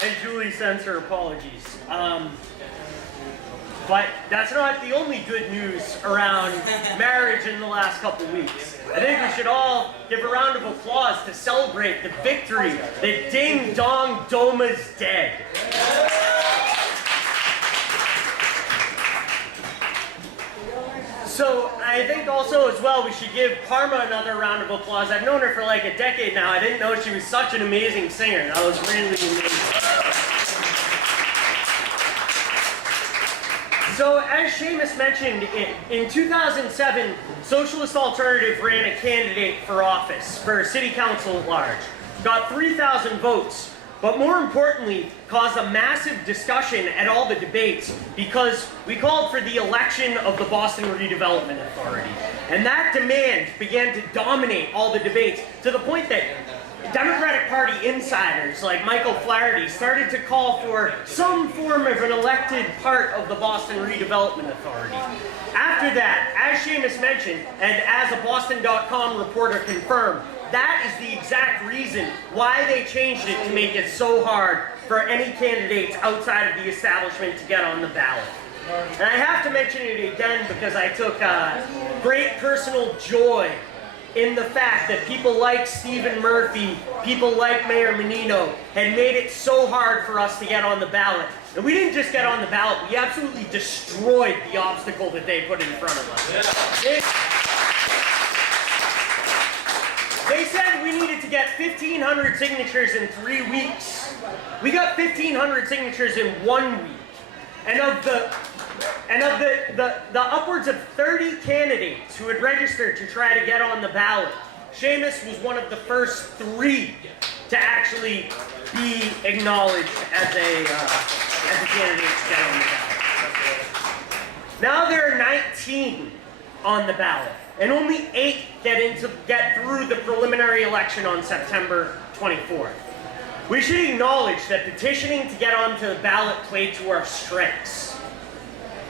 And Julie sends her apologies. But that's not the only good news around marriage in the last couple weeks. I think we should all give a round of applause to celebrate the victory that Ding Dong Doma's dead. So I think also as well we should give Parma another round of applause. I've known her for like a decade now. I didn't know she was such an amazing singer. That was really amazing. So as Seamus mentioned, in 2007, Socialist Alternative ran a candidate for office, for city council at large. Got 3,000 votes, but more importantly, caused a massive discussion at all the debates because we called for the election of the Boston Redevelopment Authority. And that demand began to dominate all the debates to the point that Democratic Party insiders like Michael Flaherty started to call for some form of an elected part of the Boston Redevelopment Authority. After that, as Seamus mentioned, and as a Boston.com reporter confirmed, that is the exact reason why they changed it to make it so hard for any candidates outside of the establishment to get on the ballot. And I have to mention it again because I took great personal joy in the fact that people like Stephen Murphy, people like Mayor Menino, had made it so hard for us to get on the ballot. And we didn't just get on the ballot, we absolutely destroyed the obstacle that they put in front of us. They said we needed to get 1,500 signatures in 3 weeks. We got 1,500 signatures in 1 week. And of the upwards of 30 candidates who had registered to try to get on the ballot, Seamus was one of the first 3 to actually be acknowledged as a candidate to get on the ballot. Now there are 19 on the ballot, and only 8 get through the preliminary election on September 24th. We should acknowledge that petitioning to get onto the ballot played to our strengths.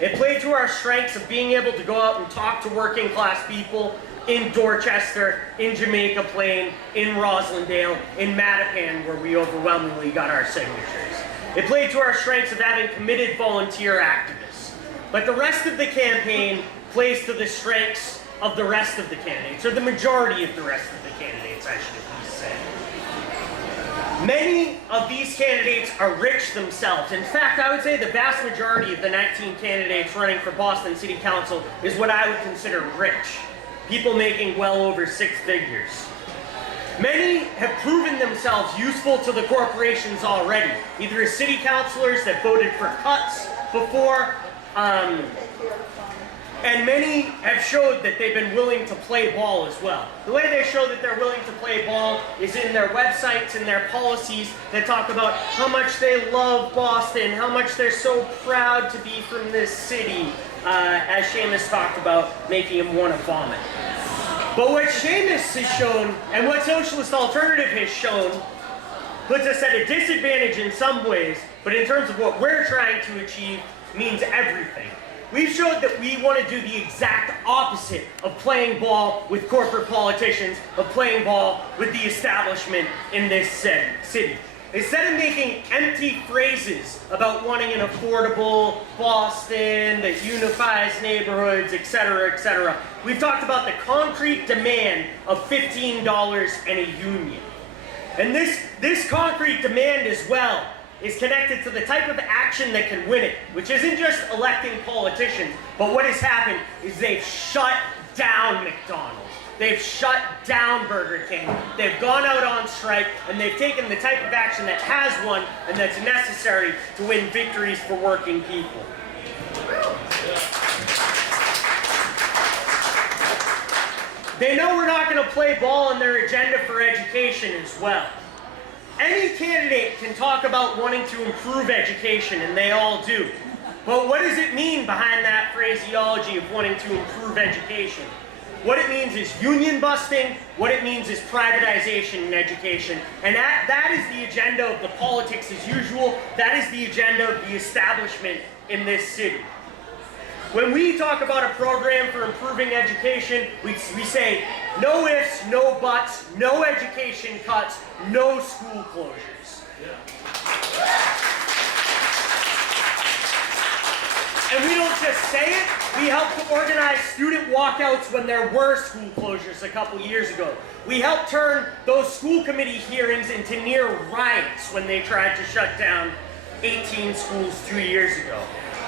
It played to our strengths of being able to go out and talk to working class people in Dorchester, in Jamaica Plain, in Roslindale, in Mattapan, where we overwhelmingly got our signatures. It played to our strengths of having committed volunteer activists. But the rest of the campaign plays to the strengths of the rest of the candidates, or the majority of the rest of the candidates, I should at least say. Many of these candidates are rich themselves. In fact, I would say the vast majority of the 19 candidates running for Boston City Council is what I would consider rich. People making well over 6 figures. Many have proven themselves useful to the corporations already, either as city councilors that voted for cuts before, and many have showed that they've been willing to play ball as well. The way they show that they're willing to play ball is in their websites and their policies that talk about how much they love Boston, how much they're so proud to be from this city, as Seamus talked about, making him want to vomit. But what Seamus has shown, and what Socialist Alternative has shown, puts us at a disadvantage in some ways, but in terms of what we're trying to achieve, means everything. We've showed that we want to do the exact opposite of playing ball with corporate politicians, of playing ball with the establishment in this city. Instead of making empty phrases about wanting an affordable Boston that unifies neighborhoods, etc., we've talked about the concrete demand of $15 and a union. And this concrete demand as well is connected to the type of action that can win it, which isn't just electing politicians, but what has happened is they've shut down McDonald's. They've shut down Burger King. They've gone out on strike, and they've taken the type of action that has won and that's necessary to win victories for working people. They know we're not going to play ball on their agenda for education as well. Any candidate can talk about wanting to improve education, and they all do. But what does it mean behind that phraseology of wanting to improve education? What it means is union busting, what it means is privatization in education. And that is the agenda of the politics as usual, that is the agenda of the establishment in this city. When we talk about a program for improving education, we say no ifs, no buts, no education cuts, no school closures. Yeah. don't just say it, we helped to organize student walkouts when there were school closures a couple years ago. We helped turn those school committee hearings into near riots when they tried to shut down 18 schools 2 years ago.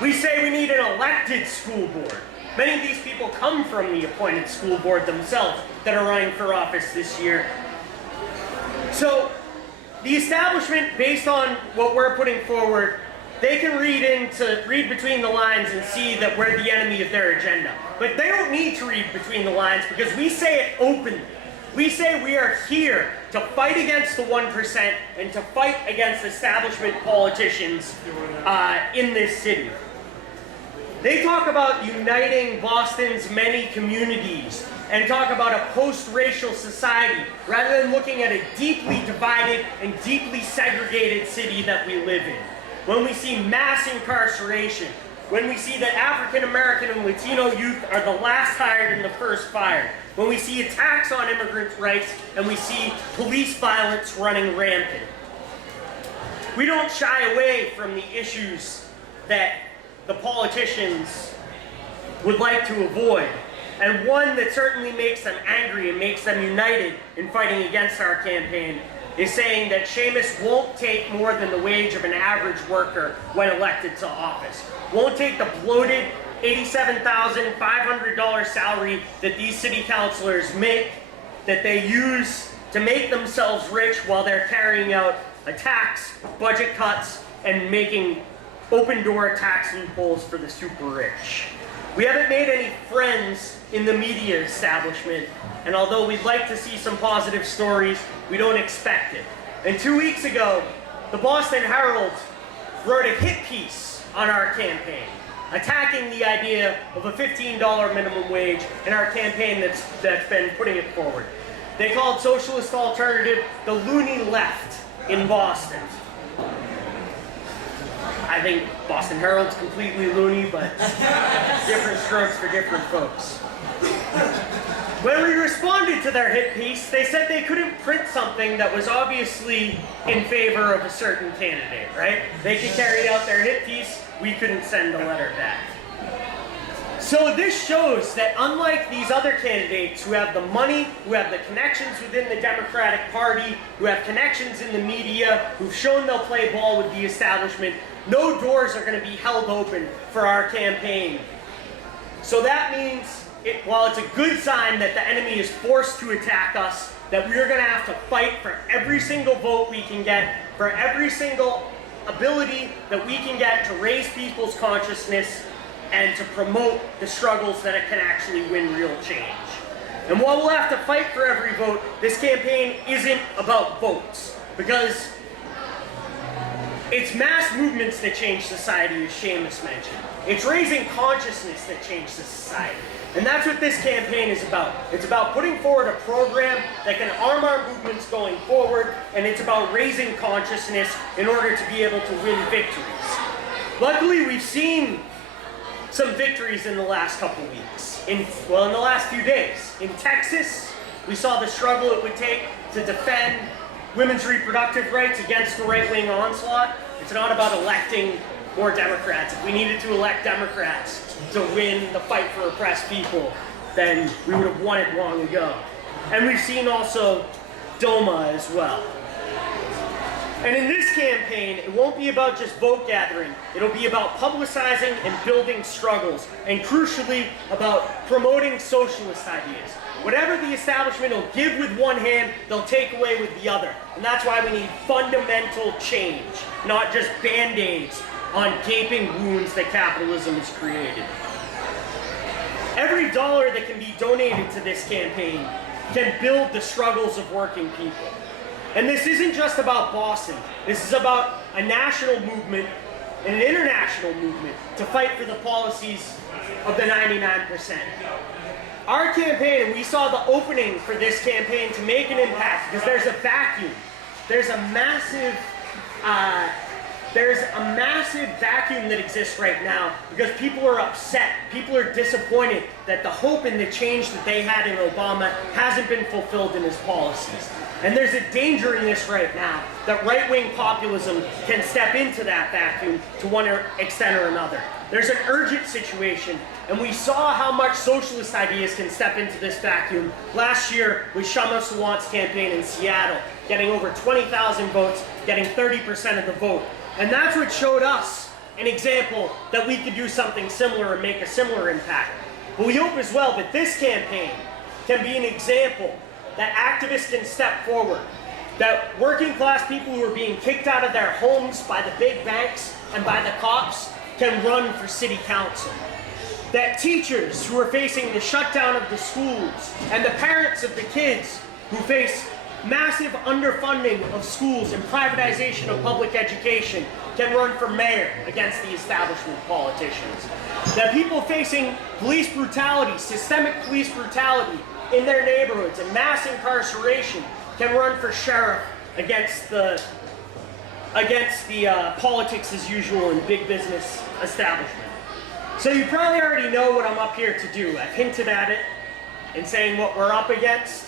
We say we need an elected school board. Many of these people come from the appointed school board themselves that are running for office this year. So the establishment, based on what we're putting forward, they can read between the lines and see that we're the enemy of their agenda. But they don't need to read between the lines because we say it openly. We say we are here to fight against the 1% and to fight against establishment politicians in this city. They talk about uniting Boston's many communities and talk about a post-racial society rather than looking at a deeply divided and deeply segregated city that we live in. When we see mass incarceration, when we see that African American and Latino youth are the last hired and the first fired, when we see attacks on immigrant rights and we see police violence running rampant. We don't shy away from the issues that the politicians would like to avoid. And one that certainly makes them angry and makes them united in fighting against our campaign is saying that Seamus won't take more than the wage of an average worker when elected to office. Won't take the bloated $87,500 salary that these city councilors make, that they use to make themselves rich while they're carrying out attacks, budget cuts, and making open-door tax loopholes for the super rich. We haven't made any friends in the media establishment, and although we'd like to see some positive stories, we don't expect it. And 2 weeks ago, the Boston Herald wrote a hit piece on our campaign, attacking the idea of a $15 minimum wage in our campaign that's been putting it forward. They called Socialist Alternative the loony left in Boston. I think Boston Herald's completely loony, but different strokes for different folks. When we responded to their hit piece, they said they couldn't print something that was obviously in favor of a certain candidate, right? They could carry out their hit piece, we couldn't send a letter back. So this shows that unlike these other candidates who have the money, who have the connections within the Democratic Party, who have connections in the media, who've shown they'll play ball with the establishment, no doors are going to be held open for our campaign. So that means, while it's a good sign that the enemy is forced to attack us, that we're going to have to fight for every single vote we can get, for every single ability that we can get to raise people's consciousness and to promote the struggles that it can actually win real change. And while we'll have to fight for every vote, this campaign isn't about votes, because it's mass movements that change society, as Seamus mentioned. It's raising consciousness that changes society. And that's what this campaign is about. It's about putting forward a program that can arm our movements going forward, and it's about raising consciousness in order to be able to win victories. Luckily, we've seen some victories in the last couple weeks. In the last few days. In Texas, we saw the struggle it would take to defend women's reproductive rights against the right-wing onslaught. It's not about electing more Democrats. If we needed to elect Democrats to win the fight for oppressed people, then we would have won it long ago. And we've seen also DOMA as well. And in this campaign, it won't be about just vote gathering. It'll be about publicizing and building struggles, and crucially, about promoting socialist ideas. Whatever the establishment will give with one hand, they'll take away with the other. And that's why we need fundamental change, not just band-aids on gaping wounds that capitalism has created. Every dollar that can be donated to this campaign can build the struggles of working people. And this isn't just about Boston. This is about a national movement and an international movement to fight for the policies of the 99%. Our campaign, and we saw the opening for this campaign to make an impact, because there's a vacuum. There's a massive vacuum that exists right now because people are upset. People are disappointed that the hope and the change that they had in Obama hasn't been fulfilled in his policies. And there's a danger in this right now that right-wing populism can step into that vacuum to one extent or another. There's an urgent situation, and we saw how much socialist ideas can step into this vacuum last year with Seamus Whelan's campaign in Seattle, getting over 20,000 votes, getting 30% of the vote. And that's what showed us an example that we could do something similar and make a similar impact. But we hope as well that this campaign can be an example that activists can step forward, that working class people who are being kicked out of their homes by the big banks and by the cops can run for city council, that teachers who are facing the shutdown of the schools and the parents of the kids who face massive underfunding of schools and privatization of public education can run for mayor against the establishment politicians, that people facing police brutality, systemic police brutality in their neighborhoods and mass incarceration can run for sheriff against the politics as usual and big business establishment. So you probably already know what I'm up here to do. I've hinted at it in saying what we're up against,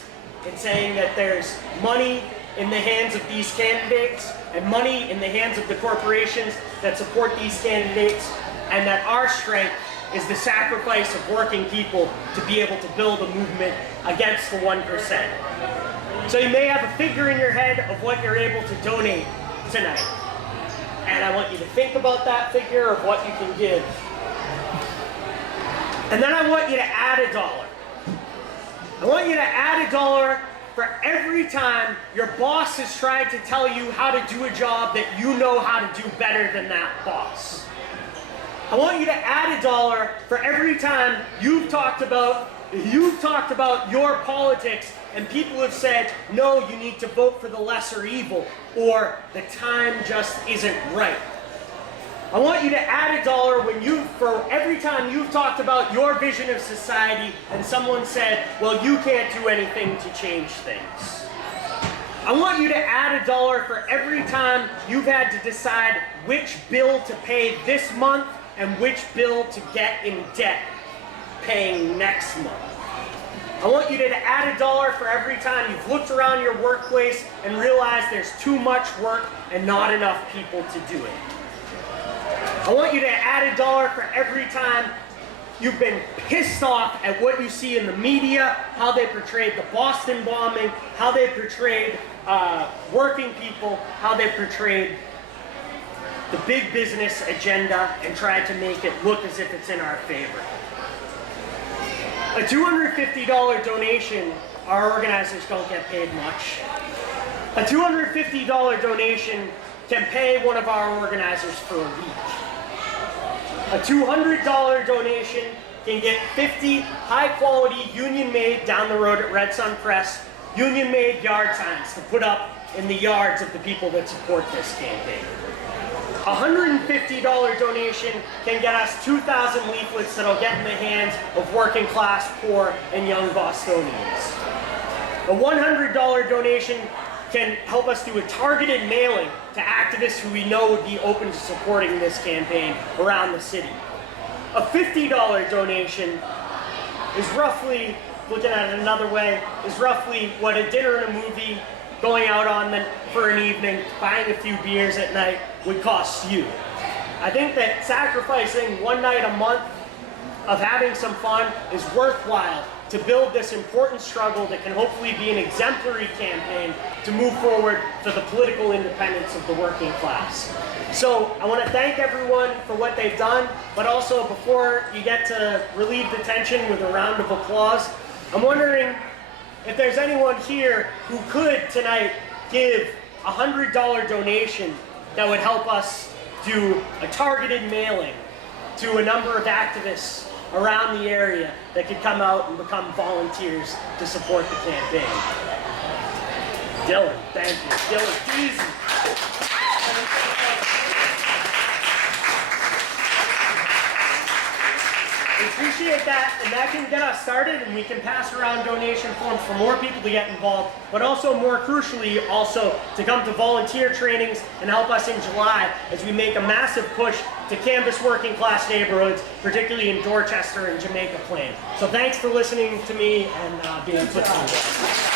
in saying that there's money in the hands of these candidates and money in the hands of the corporations that support these candidates, and that our strength is the sacrifice of working people to be able to build a movement against the 1%. So you may have a figure in your head of what you're able to donate tonight. And I want you to think about that figure of what you can give. And then I want you to add $1. I want you to add $1 for every time your boss has tried to tell you how to do a job that you know how to do better than that boss. I want you to add $1 for every time you've talked about your politics and people have said, no, you need to vote for the lesser evil, or the time just isn't right. I want you to add $1 for every time you've talked about your vision of society and someone said, well, you can't do anything to change things. I want you to add $1 for every time you've had to decide which bill to pay this month and which bill to get in debt paying next month. I want you to add $1 for every time you've looked around your workplace and realized there's too much work and not enough people to do it. I want you to add $1 for every time you've been pissed off at what you see in the media, how they portrayed the Boston bombing, how they portrayed working people, how they portrayed the big business agenda and tried to make it look as if it's in our favor. A $250 donation, our organizers don't get paid much. A $250 donation can pay one of our organizers for a week. A $200 donation can get 50 high-quality union-made down the road at Red Sun Press, union-made yard signs to put up in the yards of the people that support this campaign. A $150 donation can get us 2,000 leaflets that'll get in the hands of working class, poor, and young Bostonians. A $100 donation can help us do a targeted mailing to activists who we know would be open to supporting this campaign around the city. A $50 donation is roughly, looking at it another way, is roughly what a dinner and a movie, going out on for an evening, buying a few beers at night would cost you. I think that sacrificing one night a month of having some fun is worthwhile to build this important struggle that can hopefully be an exemplary campaign to move forward for the political independence of the working class. So I want to thank everyone for what they've done, but also before you get to relieve the tension with a round of applause, I'm wondering if there's anyone here who could tonight give a $100 donation that would help us do a targeted mailing to a number of activists around the area that could come out and become volunteers to support the campaign. Dylan, thank you. Dylan, easy. We appreciate that, and that can get us started, and we can pass around donation forms for more people to get involved, but also more crucially, also to come to volunteer trainings and help us in July as we make a massive push to canvass working class neighborhoods, particularly in Dorchester and Jamaica Plain. So thanks for listening to me and being put through this.